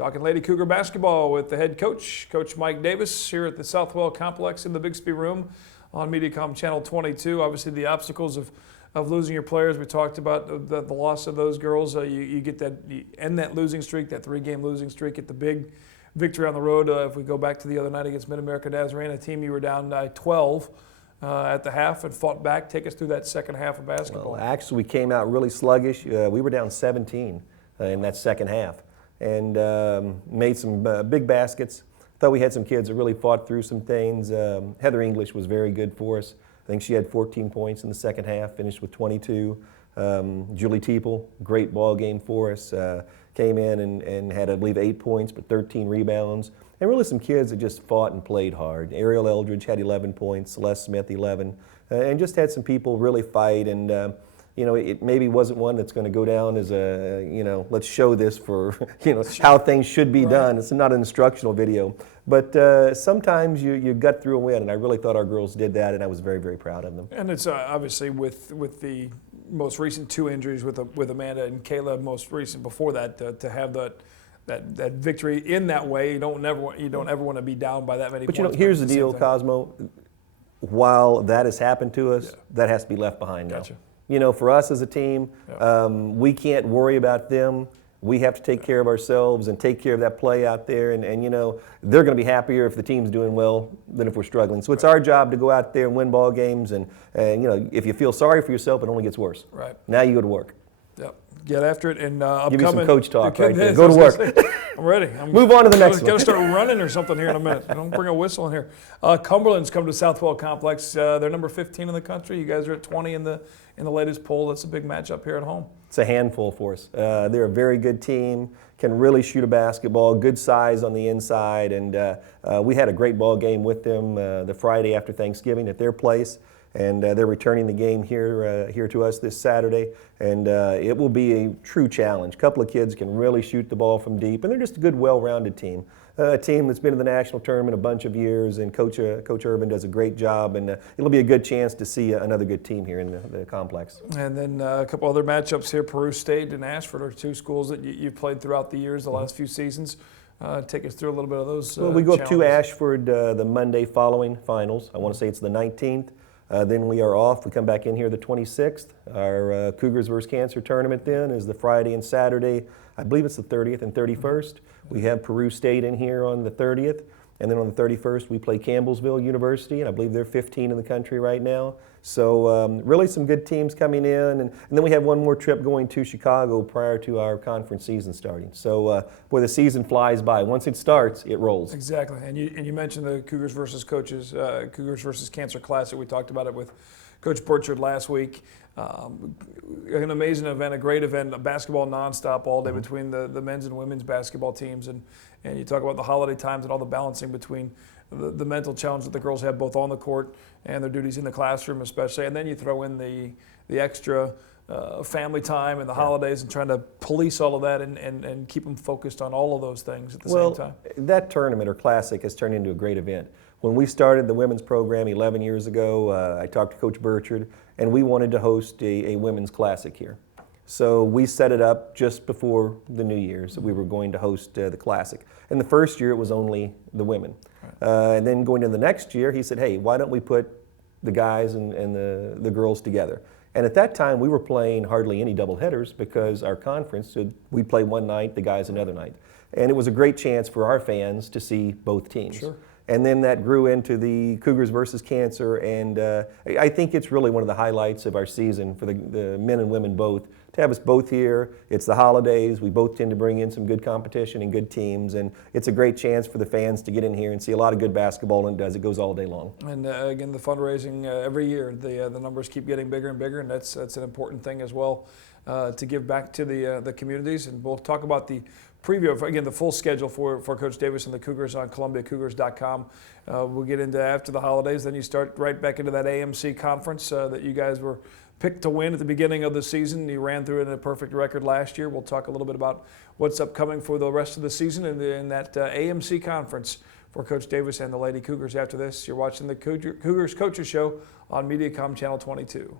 Talking Lady Cougar basketball with the head coach, Coach Mike Davis, here at the Southwell Complex in the Bixby Room on Mediacom Channel 22. Obviously, the obstacles of losing your players. We talked about the loss of those girls. You get that, you end that losing streak, that 3-game losing streak, get the big victory on the road. If we go back to the other night against Mid-America Nazarene, a team you were down 12 at the half and fought back. Take us through that second half of basketball. Well, actually, we came out really sluggish. We were down 17 in that second half and made some big baskets. Thought we had some kids that really fought through some things. Heather English was very good for us. I think she had 14 points in the second half, finished with 22. Julie Teeple, great ball game for us. Came in and had, I believe, 8 points, but 13 rebounds. And really some kids that just fought and played hard. Ariel Eldridge had 11 points, Celeste Smith 11, and just had some people really fight. And you know, it maybe wasn't one that's going to go down as a, you know, let's show this for, you know, how things should be done. It's not an instructional video. But sometimes you gut through and win, and I really thought our girls did that, and I was very, very proud of them. And it's obviously with the most recent 2 injuries with Amanda and Kayla, most recent before that, to have that victory in that way, you don't ever want to be down by that many But points. you know, here's the deal, Cosmo. While that has happened to us, that has to be left behind now. Gotcha. You know, for us as a team, we can't worry about them. We have to take care of ourselves and take care of that play out there. And you know, they're going to be happier if the team's doing well than if we're struggling. So it's our job to go out there and win ball games. And you know, if you feel sorry for yourself, it only gets worse. Right. Now you go to work. Yep. Get after it. And give me some coach talk right there. Go to work. I'm ready. Move on to the next one. Got to start running or something here in a minute. Don't bring a whistle in here. Cumberland's come to Southwell Complex. They're number 15 in the country. You guys are at 20 in the latest poll. That's a big matchup here at home. It's a handful for us. They're a very good team, can really shoot a basketball, good size on the inside, and we had a great ball game with them the Friday after Thanksgiving at their place, and they're returning the game here to us this Saturday, and it will be a true challenge. A couple of kids can really shoot the ball from deep, and they're just a good, well-rounded team. A team that's been in the national tournament a bunch of years, and Coach Urban does a great job, and it'll be a good chance to see another good team here in the complex. And then a couple other matchups here. Peru State and Ashford are 2 schools that you've played throughout the years, the last few seasons. Take us through a little bit of those. Well, we go up to Ashford the Monday following finals. I want to say it's the 19th. Then we are off. We come back in here the 26th. Our Cougars vs. Cancer tournament then is the Friday and Saturday. I believe it's the 30th and 31st. We have Peru State in here on the 30th. And then on the 31st, we play Campbellsville University, and I believe they're 15 in the country right now. So really some good teams coming in. And then we have one more trip going to Chicago prior to our conference season starting. So boy, the season flies by. Once it starts, it rolls. Exactly. And you mentioned the Cougars versus Coaches, Cougars versus Cancer Classic. We talked about it with Coach Burchard last week. An amazing event, a great event, a basketball nonstop all day between the men's and women's basketball teams. And you talk about the holiday times and all the balancing between the mental challenge that the girls have both on the court and their duties in the classroom especially. And then you throw in the extra family time and the holidays and trying to police all of that and keep them focused on all of those things at the same time. That tournament or classic has turned into a great event. When we started the women's program 11 years ago, I talked to Coach Burchard, and we wanted to host a women's classic here. So we set it up just before the New Year's that we were going to host the classic. And the first year it was only the women. And then going into the next year, he said, hey, why don't we put the guys and the girls together? And at that time, we were playing hardly any doubleheaders because our conference, we'd play one night, the guys another night. And it was a great chance for our fans to see both teams. Sure. And then that grew into the Cougars versus Cancer, and I think it's really one of the highlights of our season for the men and women both, to have us both here. It's the holidays. We both tend to bring in some good competition and good teams, and it's a great chance for the fans to get in here and see a lot of good basketball, and it goes all day long. And again, the fundraising every year, the numbers keep getting bigger and bigger, and that's an important thing as well, to give back to the communities. And we'll talk about the preview of, again, the full schedule for Coach Davis and the Cougars on ColumbiaCougars.com. We'll get into after the holidays. Then you start right back into that AMC conference that you guys were picked to win at the beginning of the season. You ran through it in a perfect record last year. We'll talk a little bit about what's upcoming for the rest of the season in that AMC conference for Coach Davis and the Lady Cougars after this. You're watching the Cougars Coaches Show on Mediacom Channel 22.